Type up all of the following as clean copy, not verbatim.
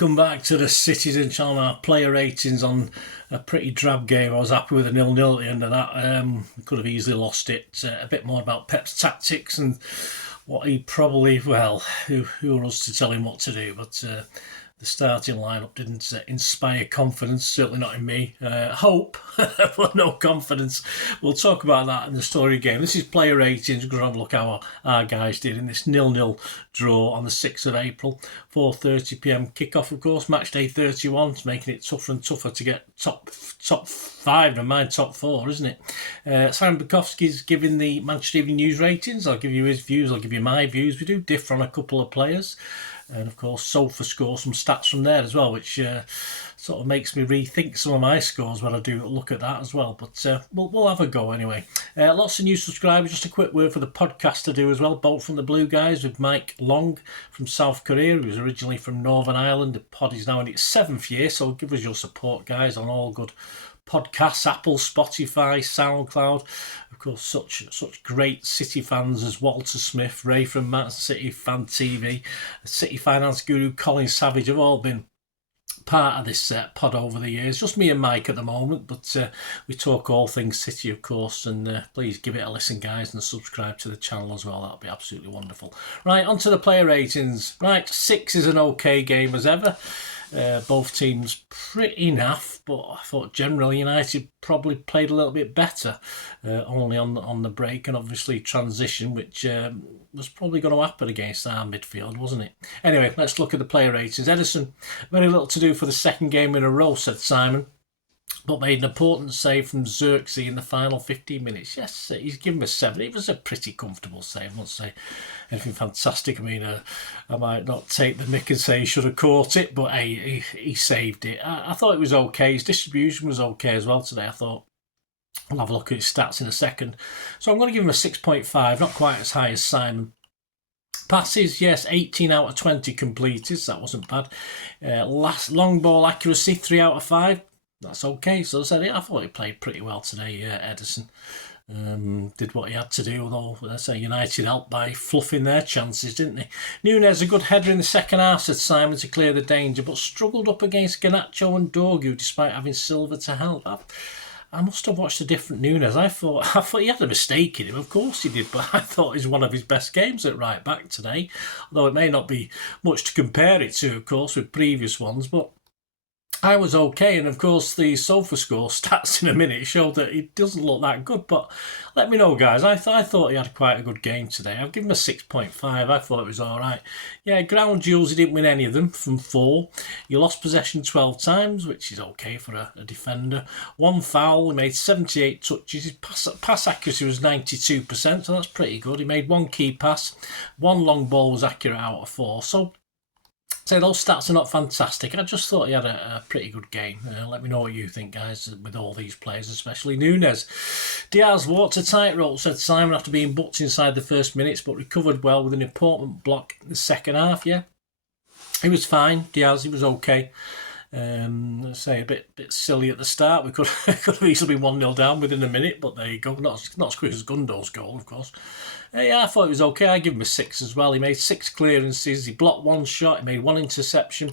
welcome back to the Citytilidie channel. Our player ratings on a pretty drab game. I was happy with a 0-0 at the end of that. Could have easily lost it. A bit more about Pep's tactics and what he probably, well, who are us to tell him what to do? But the starting lineup didn't inspire confidence, certainly not in me. Hope, but no confidence. We'll talk about that in the story game. This is player ratings. We're going to have a look how our guys did in this 0-0 draw on the 6th of April. 4:30 p.m. kickoff, of course. Match day 31. It's making it tougher and tougher to get top 5, never mind top 4, isn't it? Simon Bukowski's giving the Manchester Evening News ratings. I'll give you his views. I'll give you my views. We do differ on a couple of players. And of course, Sofa scores some stats from there as well, which sort of makes me rethink some of my scores when I do look at that as well. But we'll have a go anyway. Lots of new subscribers. Just a quick word for the podcast to do as well, both from the Blue Guys with Mike Long from South Korea, who was originally from Northern Ireland. The pod is now in its 7th year, so give us your support, guys, on all good podcasts, Apple, Spotify, SoundCloud. Of course, such great City fans as Walter Smith, Ray from Man City Fan TV, City finance guru Colin Savage have all been part of this pod over the years. Just me and Mike at the moment, but we talk all things City, of course, and please give it a listen, guys, and subscribe to the channel as well. That'll be absolutely wonderful. Right, on to the player ratings. Right, 6 is an okay game as ever. Both teams pretty naff, but I thought generally United probably played a little bit better, only on the break and obviously transition, which was probably going to happen against our midfield, wasn't it? Anyway, let's look at the player ratings. Edison, very little to do for the second game in a row, said Simon, but made an important save from Xerxes in the final 15 minutes. Yes, he's given us 7. It was a pretty comfortable save. I won't say anything fantastic. I mean, I might not take the mick and say he should have caught it, but hey, he saved it. I thought it was okay. His distribution was okay as well today, I thought. I'll have a look at his stats in a second. So I'm going to give him a 6.5, not quite as high as Simon. Passes, yes, 18 out of 20 completed. So that wasn't bad. Last long ball accuracy, 3 out of 5. That's okay. So I thought he played pretty well today, Edison. Did what he had to do, although let's say United helped by fluffing their chances, didn't they? Nunes, a good header in the second half, said Simon, to clear the danger, but struggled up against Garnacho and Dorgu despite having Silva to help. I must have watched a different Nunes. I thought he had a mistake in him. Of course he did, but I thought it was one of his best games at right back today. Although it may not be much to compare it to, of course, with previous ones, but I was okay, and of course the Sofa score stats in a minute showed that he doesn't look that good, but let me know, guys. I thought he had quite a good game today. I'll give him a 6.5. I thought it was alright. Yeah, ground duels, he didn't win any of them from 4. He lost possession 12 times, which is okay for a defender. 1 foul, he made 78 touches. His pass accuracy was 92%, so that's pretty good. He made 1 key pass. 1 long ball was accurate out of 4, so those stats are not fantastic. I just thought he had a pretty good game. Let me know what you think, guys, with all these players, especially Nunes. Diaz walked a tightrope, said Simon, after being booked inside the first minutes, but recovered well with an important block in the second half, yeah. He was fine, Diaz, he was okay. Let's say a bit silly at the start. We could have easily been 1-0 down within a minute, but there you go. Not as quick as Gundo's goal, of course. Yeah, I thought it was okay. I give him a 6 as well. He made 6 clearances. He blocked 1 shot. He made 1 interception.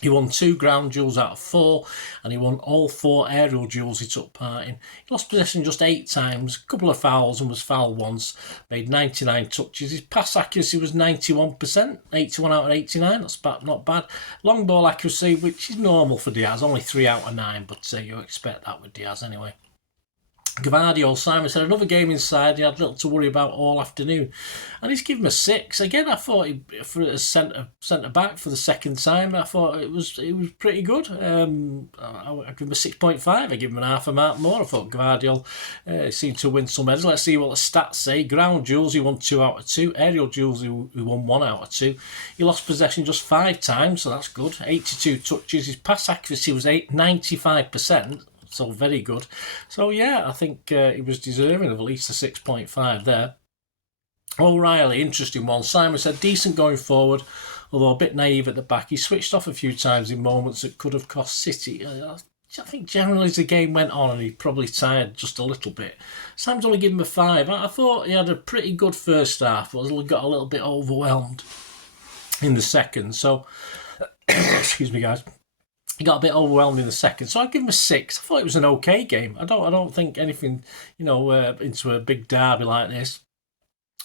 He won 2 ground duels out of 4, and he won all 4 aerial duels he took part in. He lost possession just 8 times, a couple of fouls, and was fouled once. Made 99 touches. His pass accuracy was 91%, 81 out of 89. That's not bad. Long ball accuracy, which is normal for Diaz, only 3 out of 9, but you expect that with Diaz anyway. Gavardio, Simon said, another game inside, he had little to worry about all afternoon. And he's given him a 6. Again, I thought for a centre back for the second time, I thought it was pretty good. I give him a 6.5. I give him an half a mark more. I thought Gavardio seemed to win some medals. Let's see what the stats say. Ground duels, he won 2 out of 2. Aerial duels, he won 1 out of 2. He lost possession just 5 times, so that's good. 82 touches. His pass accuracy was 95%. So very good. So yeah, I think he was deserving of at least a 6.5 there. O'Reilly, interesting one. Simon said, decent going forward, although a bit naive at the back. He switched off a few times in moments that could have cost City. I think generally as the game went on and he probably tired just a little bit. Sam's only given him a 5. I thought he had a pretty good first half, but got a little bit overwhelmed in the second. So excuse me, guys. He got a bit overwhelmed in the second, so I'd give him a 6. I thought it was an okay game. I don't think anything, into a big derby like this.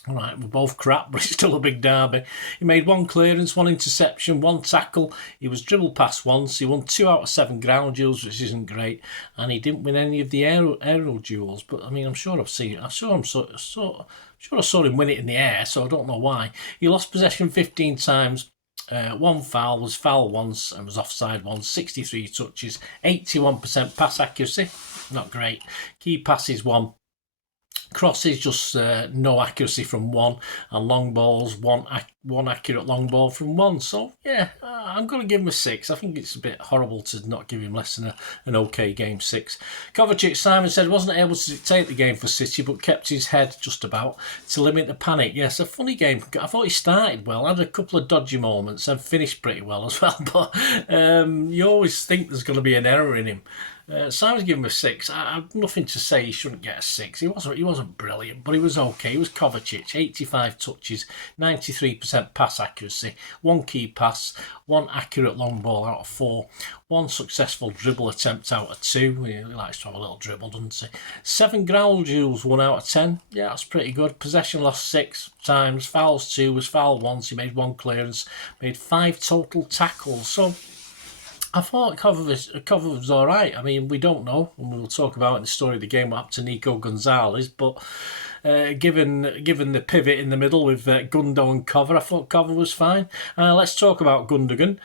All right, we're both crap, but it's still a big derby. He made 1 clearance, 1 interception, 1 tackle. He was dribbled past once. He won 2 out of 7 ground duels, which isn't great, and he didn't win any of the aerial duels. But I mean, I'm sure I've seen it. I saw him win it in the air, so I don't know why. He lost possession 15 times. 1 foul, was fouled once and was offside once. 63 touches, 81% pass accuracy, not great. Key passes 1. Crosses, just no accuracy from 1, and long balls, one accurate long ball from 1. So yeah, I'm going to give him a 6. I think it's a bit horrible to not give him less than an okay game. 6. Kovacic, Simon said, wasn't able to dictate the game for City, but kept his head just about to limit the panic. Yes, a funny game. I thought he started well, had a couple of dodgy moments, and finished pretty well as well. But you always think there's going to be an error in him. Simon's given him a 6. I have nothing to say he shouldn't get a 6. He wasn't brilliant, but he was okay. He was Kovacic, 85 touches, 93% pass accuracy, 1 key pass, 1 accurate long ball out of 4, 1 successful dribble attempt out of 2. He likes to have a little dribble, doesn't he? 7 ground duels, 1 out of 10. Yeah, that's pretty good. Possession lost 6 times, fouls 2, was fouled once. He made 1 clearance, made 5 total tackles. So I thought cover was all right. I mean, we don't know, and we'll talk about in the story of the game what happened to Nico Gonzalez, but given the pivot in the middle with Gundo and Cover, I thought Cover was fine. Let's talk about Gundogan.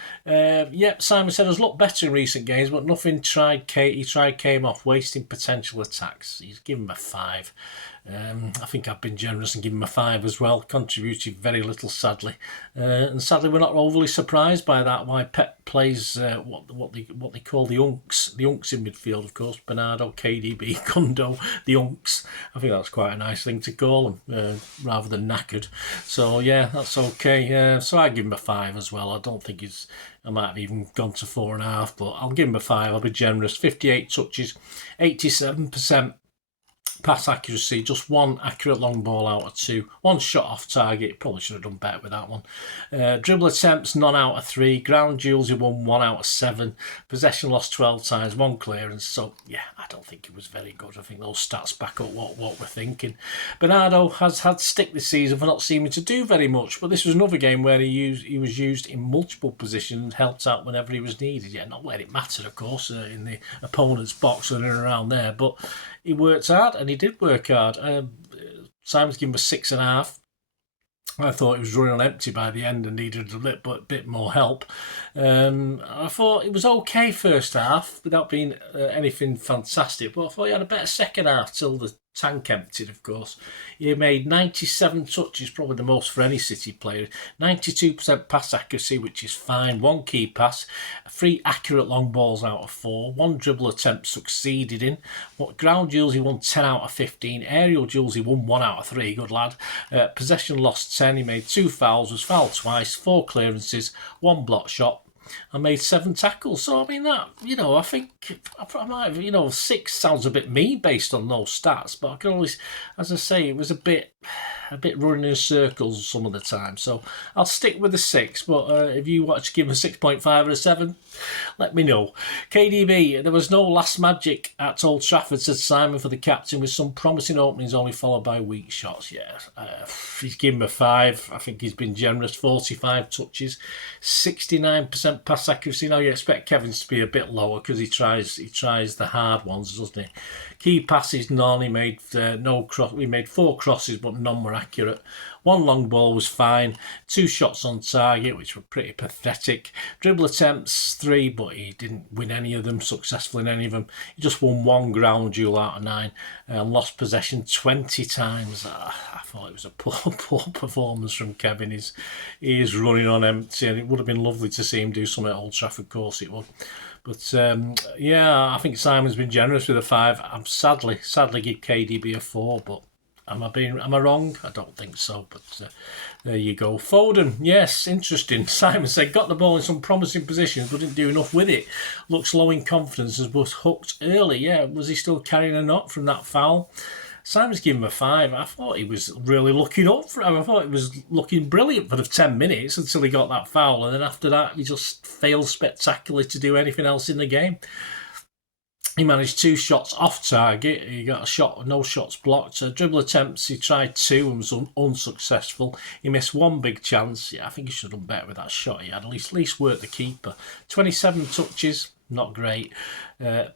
Simon said has looked better in recent games, but nothing came off, wasting potential attacks. He's given him a 5. I think I've been generous and given him a 5 as well. Contributed very little, sadly, and sadly we're not overly surprised by that. Why Pep plays what they call the unks in midfield, of course. Bernardo, KDB, Gundo, the unks. I think that's quite a nice thing to call them, rather than knackered. So yeah, that's okay. So I give him a 5 as well. I don't think I might have even gone to 4.5, but I'll give him a 5. I'll be generous. 58 touches, 87% pass accuracy, just 1 accurate long ball out of 2, 1 shot off target. Probably should have done better with that one. Dribble attempts, none out of 3. Ground duels, he won 1 out of 7. Possession lost 12 times, 1 clearance. So yeah, I don't think it was very good. I think those stats back up what we're thinking. Bernardo has had stick this season for not seeming to do very much, but this was another game where he was used in multiple positions and helped out whenever he was needed. Yeah, not where it mattered, of course, in the opponent's box and around there, but he worked hard, and he did work hard. Simon's given him a 6.5. I thought he was running on empty by the end and needed a bit more help. I thought it was okay first half without being anything fantastic, but I thought he had a better second half till the tank emptied, of course. He made 97 touches, probably the most for any City player. 92% pass accuracy, which is fine. 1 key pass, 3 accurate long balls out of 4. 1 dribble attempt succeeded in. Ground duels, he won 10 out of 15. Aerial duels, he won 1 out of 3. Good lad. Possession lost 10. He made 2 fouls, was fouled twice, 4 clearances, 1 block shot. I made 7 tackles. So, I mean, that, I think I might have, 6 sounds a bit mean based on those stats, but I can always, as I say, it was a bit running in circles some of the time. So I'll stick with the 6, but if you want to give him a 6.5 or a 7, let me know. KDB, there was no last magic at Old Trafford, said Simon for the captain, with some promising openings only followed by weak shots. Yeah, he's given him a 5. I think he's been generous. 45 touches, 69% pass accuracy. Now you expect Kevin's to be a bit lower because he tries the hard ones, doesn't he? Key passes, none. He made We made 4 crosses, but none were accurate. 1 long ball was fine. 2 shots on target, which were pretty pathetic. Dribble attempts, 3, but he didn't win any of them, successful in any of them. He just won 1 ground duel out of 9 and lost possession 20 times. I thought it was a poor performance from Kevin. He is running on empty, and it would have been lovely to see him do something at Old Trafford, of course it would. But I think Simon's been generous with a 5. I'm sadly give KDB a 4, but am I wrong? I don't think so, but there you go. Foden, yes, interesting. Simon said, got the ball in some promising positions, but didn't do enough with it. Looks low in confidence as was hooked early. Yeah, was he still carrying a knot from that foul? Simon's given him a 5. I thought he was really looking up for him. I thought he was looking brilliant for the 10 minutes until he got that foul. And then after that, he just failed spectacularly to do anything else in the game. He managed 2 shots off target. He got a shot, no shots blocked. Dribble attempts, he tried 2 and was unsuccessful. He missed 1 big chance. Yeah, I think he should have done better with that shot. He had at least worked the keeper. 27 touches, not great.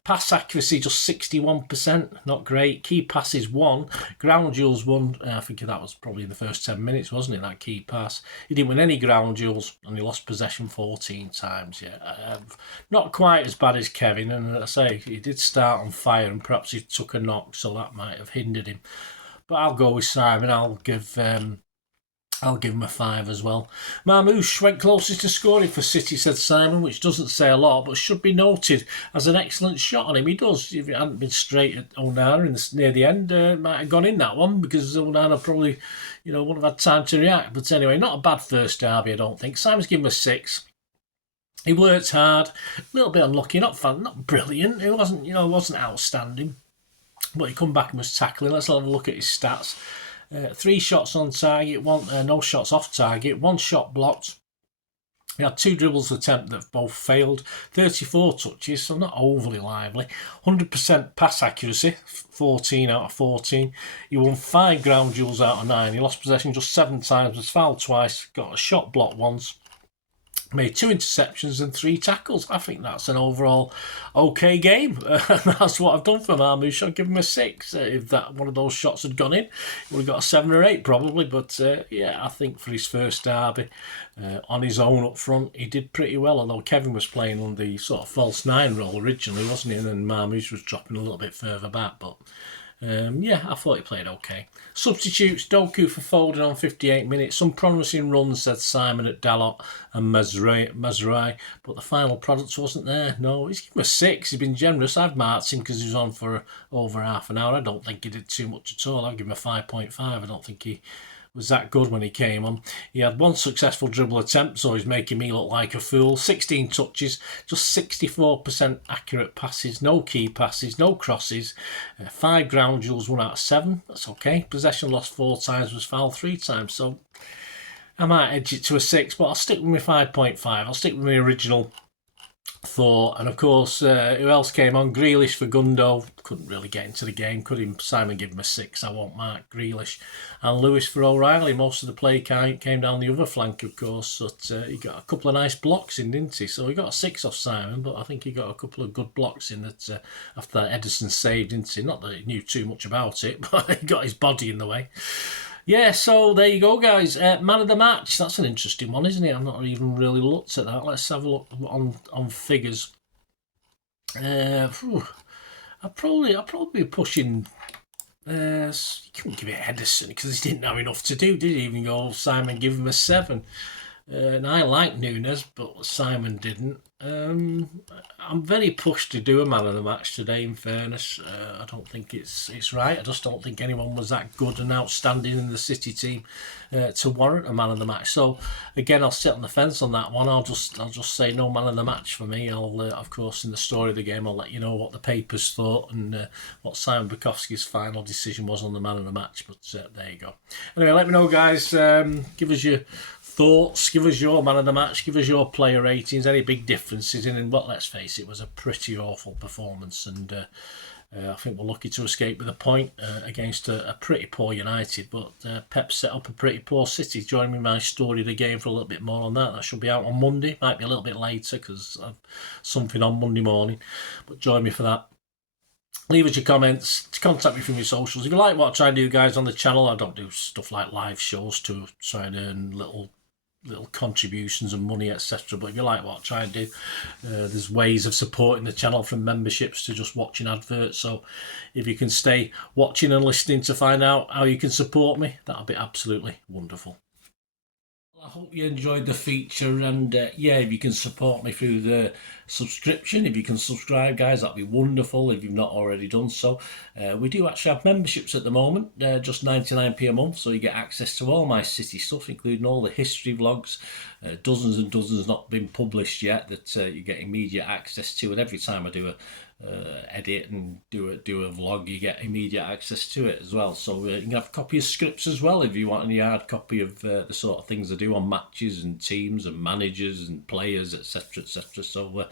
Pass accuracy just 61%, not great. Key passes 1, ground duels 1. I think that was probably in the first 10 minutes, wasn't it, that key pass? He didn't win any ground duels and he lost possession 14 times. Yeah, not quite as bad as Kevin, and I say he did start on fire and perhaps he took a knock, so that might have hindered him. But I'll go with Simon. I'll give him a 5 as well. Marmouche went closest to scoring for City, said Simon, which doesn't say a lot, but should be noted as an excellent shot on him. He does. If it hadn't been straight at Onana near the end, might have gone in that one, because Onana probably, wouldn't have had time to react. But anyway, not a bad first derby, I don't think. Simon's given him a 6. He worked hard, a little bit unlucky, not brilliant. It wasn't outstanding, but he come back and was tackling. Let's have a look at his stats. 3 shots on target, no shots off target, 1 shot blocked. He had 2 dribbles attempt that both failed, 34 touches, so not overly lively. 100% pass accuracy, 14 out of 14. He won 5 ground duels out of 9. He lost possession just 7 times, was fouled twice, got a shot blocked once. Made 2 interceptions and 3 tackles. I think that's an overall okay game. That's what I've done for Marmouche. I'll give him a 6. If that one of those shots had gone in, he would have got a 7 or 8 probably. But yeah, I think for his first derby, on his own up front, he did pretty well. Although Kevin was playing on the sort of false 9 role originally, wasn't he? And then Marmouche was dropping a little bit further back. But yeah, I thought he played okay. Substitutes, Doku for Foden on 58 minutes. Some promising runs, said Simon, at Dalot and Mazraoui, but the final product wasn't there. No, he's given him a 6. He's been generous. I've marked him because he was on for over half an hour. I don't think he did too much at all. I've given him a 5.5. I don't think he was that good when he came on. He had 1 successful dribble attempt, so he's making me look like a fool. 16 touches, just 64% accurate passes, no key passes, no crosses, 5 ground duels, 1 out of 7. That's okay. Possession lost 4 times, was fouled 3 times, so I might edge it to a 6, but I'll stick with my 5.5. I'll stick with my original thought. And of course, who else came on? Grealish for Gundo. Couldn't really get into the game, could he? Simon gave him a 6. I won't mark Grealish. And Lewis for O'Reilly. Most of the play came down the other flank, of course. But he got a couple of nice blocks in, didn't he? So he got a 6 off Simon, but I think he got a couple of good blocks in that after that Edison saved, didn't he? Not that he knew too much about it, but he got his body in the way. Yeah, so there you go, guys. Man of the match. That's an interesting one, isn't it? I've not even really looked at that. Let's have a look on figures. I'll probably be pushing. You couldn't give it Edison because he didn't have enough to do, did he? Even go Simon give him a 7. And I like Nunes, but Simon didn't. I'm very pushed to do a man of the match today, in fairness. I don't think it's right. I just don't think anyone was that good and outstanding in the City team to warrant a man of the match. So again, I'll sit on the fence on that one. I'll just say no man of the match for me. I'll of course in the story of the game I'll let you know what the papers thought and what Simon Bukowski's final decision was on the man of the match. But there you go. Anyway, let me know, guys. Give us your thoughts, give us your man of the match, give us your player ratings, any big differences in, and well, let's face it was a pretty awful performance, and I think we're lucky to escape with a point against a pretty poor United, but Pep set up a pretty poor City. Join me in my story of the game for a little bit more on that. That should be out on Monday, might be a little bit later because I've something on Monday morning, but join me for that. Leave us your comments, contact me from your socials. If you like what I try and do, guys, on the channel, I don't do stuff like live shows to try and earn little contributions and money, etc. But if you like what I try and do, there's ways of supporting the channel, from memberships to just watching adverts. So if you can stay watching and listening to find out how you can support me, that'll be absolutely wonderful. I hope you enjoyed the feature, and yeah, if you can support me through the subscription, if you can subscribe, guys, that'd be wonderful if you've not already done so. We do actually have memberships at the moment, just 99p a month, so you get access to all my City stuff, including all the history vlogs, dozens and dozens not been published yet that you get immediate access to, and every time I do edit and do a vlog, you get immediate access to it as well. So you can have a copy of scripts as well if you want any hard copy of the sort of things I do on matches and teams and managers and players, etc, etc. So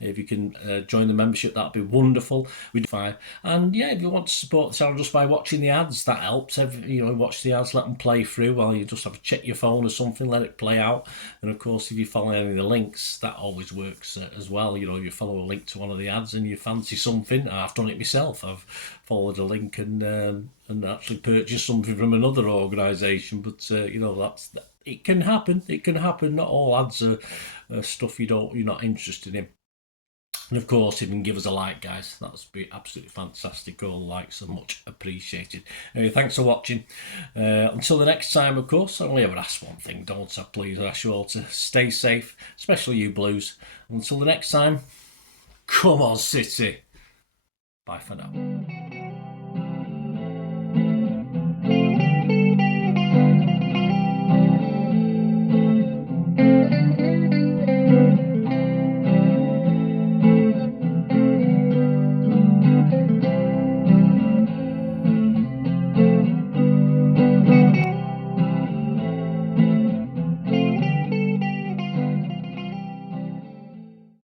if you can join the membership, that'd be wonderful. We'd fine. And yeah, if you want to support the channel just by watching the ads, that helps. Watch the ads, let them play through while you just have to check your phone or something, let it play out. And of course, if you follow any of the links, that always works as well. If you follow a link to one of the ads and you fancy something, I've done it myself. I've followed a link and actually purchased something from another organisation. But it can happen. It can happen. Not all ads are stuff you're not interested in. And of course, if you can give us a like, guys, that's be absolutely fantastic. All likes are much appreciated. Anyway, thanks for watching. Until the next time, of course, I only ever ask one thing, don't I? Please, I ask you all to stay safe, especially you Blues. Until the next time, come on, City. Bye for now.